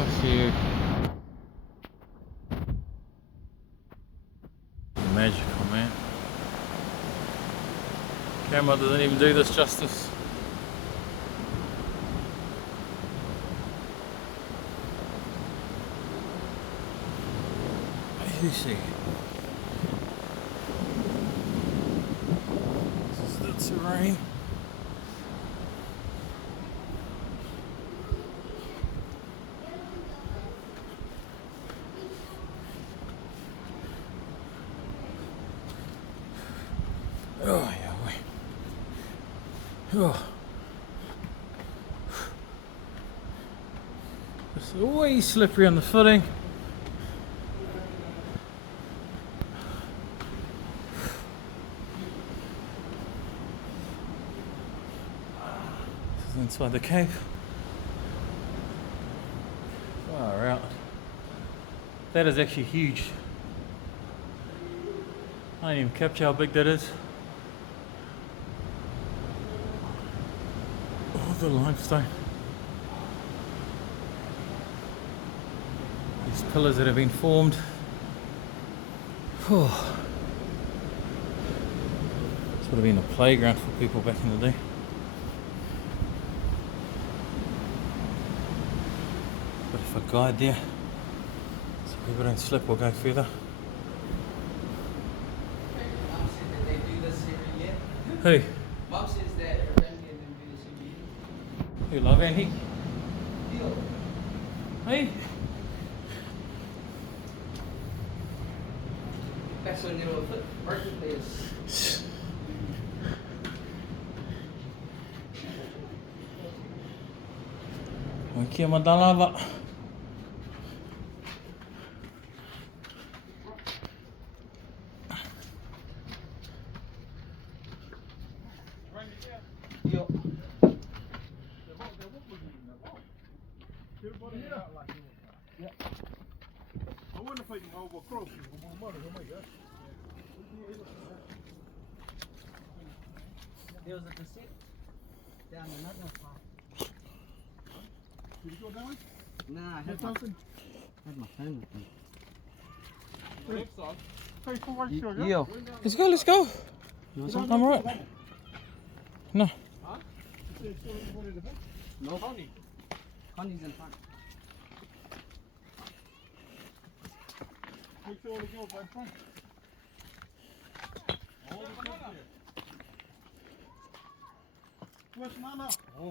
Oh, you. Magical, man. Camera doesn't even do this justice. You see. This is the terrain. Oh, yeah, wait. Oh. It's always slippery on the footing. This is inside the cave. Far out. That is actually huge. I didn't even capture how big that is. Oh, the limestone. These pillars that have been formed. Oh. This would have been a playground for people back in the day. But if a guide there, so people don't slip or go further. Mum said that they do this every year. Who? Mum says that around here they do this every year. Who, love and he? Deal. Hey? That's when they were working players. Aqui é uma Talava. Yo. Yeah. I wonder if I can overcross you. There was a cassette down another part. Did you go down? Nah, I Had had something? my phone with me. Hey, for what you got? Yo. Let's go, let's go. You want I'm right. No. No. Connie's in front. Make sure all the girls are in front. All the girls here. Where's Nana?